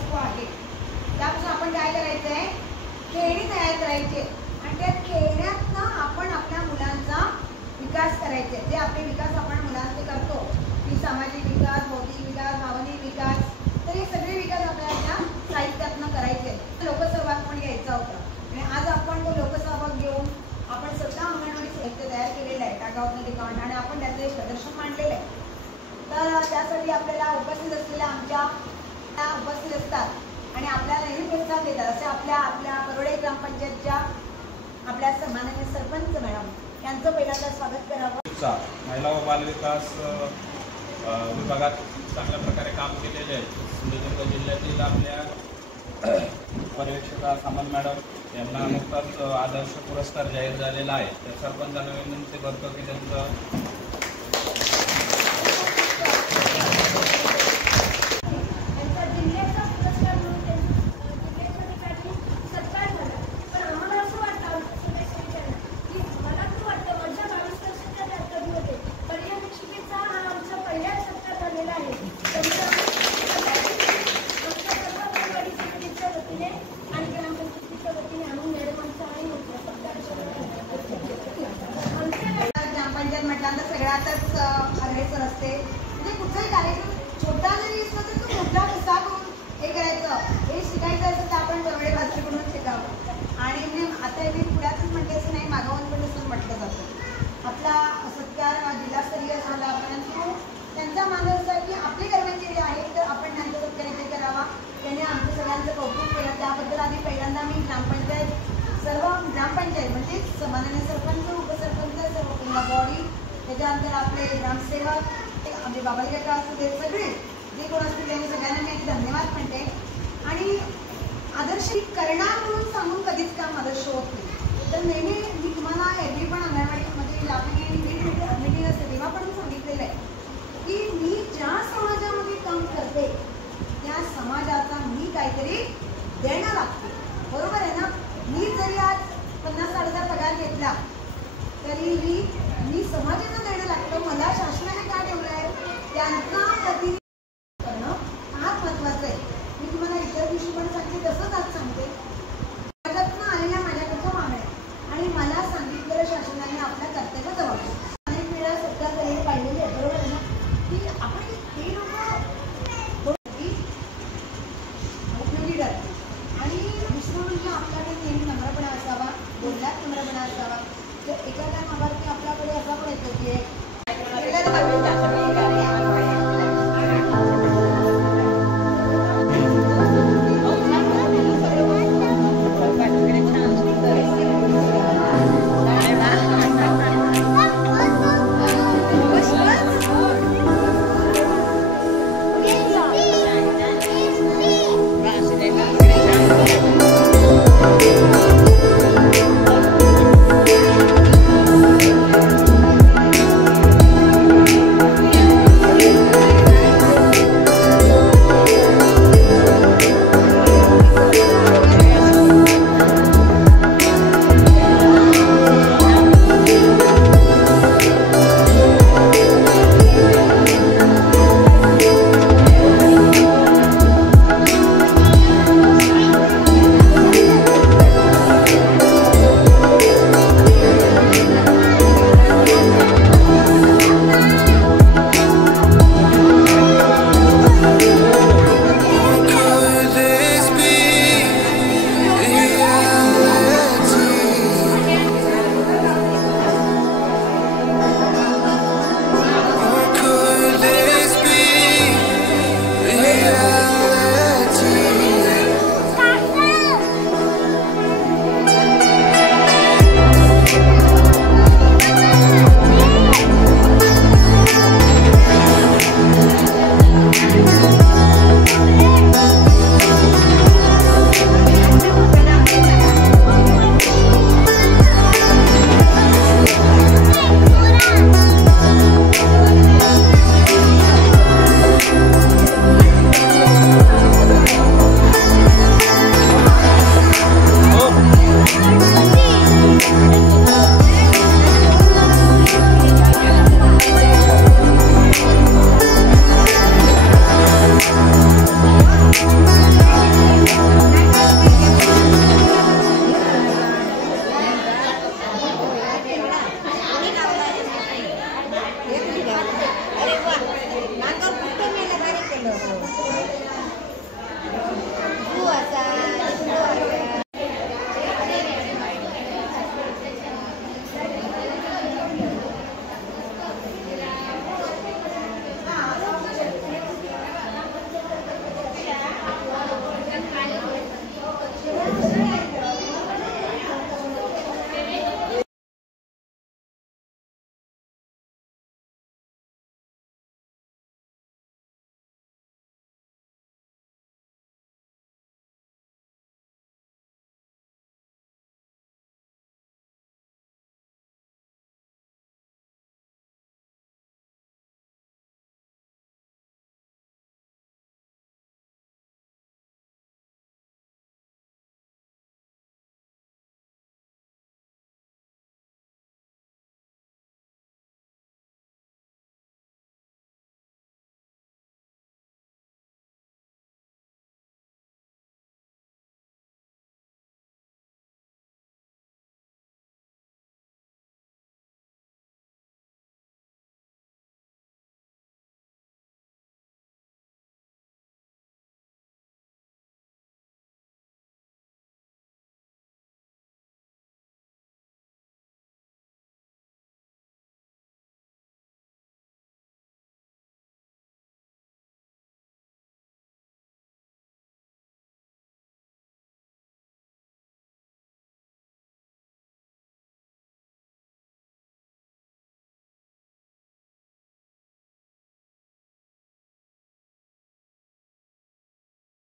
वस्तू आहे त्यापासून आपण काय करायचं आहे, खेळणी तयार करायची आणि त्या खेळण्यातनं आपण आपल्या मुलांचा विकास करायचे. जे आपले विकास आपण मुलांचे करतो की सामाजिक विकास, बौद्धिक विकास, भावनिक विकास, तर हे सगळे विकास आपल्याला त्या साहित्यातनं करायचे. लोकसहभाग पण घ्यायचा होता आणि आज आपण तो लोकसहभाग घेऊन आपण स्वतः अंगणवाडी साहित्य तयार केलेलं आहे टाकाऊतनं ठिकाण आणि आपण त्याचं एक प्रदर्शन मांडलेलं आहे. तर त्यासाठी आपल्याला उपस्थित असलेल्या आमच्या उपस्थित असतात आणि आपल्याला नेहमी प्रोत्साहन देतात असे आपल्या करोडे ग्रामपंचायतच्या आपल्या माननीय सरपंच मॅडम यांचं पहिल्यांदा स्वागत करावं. महिला व बालविकास विभागात चांगल्या प्रकारे काम केलेले आहे. सिंधुदुर्ग जिल्ह्यातील आपल्या पर्यवेक्षिका सामंत मॅडम यांना नुकताच आदर्श पुरस्कार जाहीर झालेला आहे. त्या सरपंचांना विनंती करतो की त्यांचं म्हटल्यानंतर सगळ्यातच अग्रेसर असते. म्हणजे कुठलाही कार्यक्रम छोटा जरी असला तरी तो मोठा कसा करून हे करायचं हे शिकायचं असेल तर आपण जवळ भाषेकडून शिकावं. आणि मी आता मी पुण्यातच म्हटले असं नाही, मागावून पण असं म्हटलं जातं. आपला सत्कार जिल्हास्तरीय झाला परंतु त्यांचा मानस असा की आपले कर्मचारी आहेत तर आपण त्यांचा सत्कार इथे करावा. त्याने आमचं सगळ्यांचं कौतुक केलं. त्याबद्दल आधी पहिल्यांदा मी सर्व ग्रामपंचायत म्हणजे माननीय सरपंच, उपसरपंच, सर्व पूर्ण बॉडी, त्याच्यानंतर आपले ग्रामसेवक, आपले बाबाजी काका असू दे, सगळे जे कोण असतील त्यांनी सगळ्यांना मी एक धन्यवाद म्हणते. आणि आदर्श करणार म्हणून सांगून कधीच काम आदर्श होत नाही. तर नेहमी मी तुम्हाला एरवी पण अंगणवाडीमध्ये आपली मीटिंग असते तेव्हा पण सांगितलेलं आहे की मी ज्या समाजामध्ये काम करते त्या समाजाचा मी काहीतरी देणं लागते. बरोबर आहे ना. मी जरी आज 50,000 पगार घेतला तरी मी समाजाचं देणं लागतं. मला शासनाने काय ठेवलं आहे त्यांचा प्रतिनिधित्व करणं फार महत्त्वाचं आहे. मी तुम्हाला इतर दिवशी पण सांगते तसंच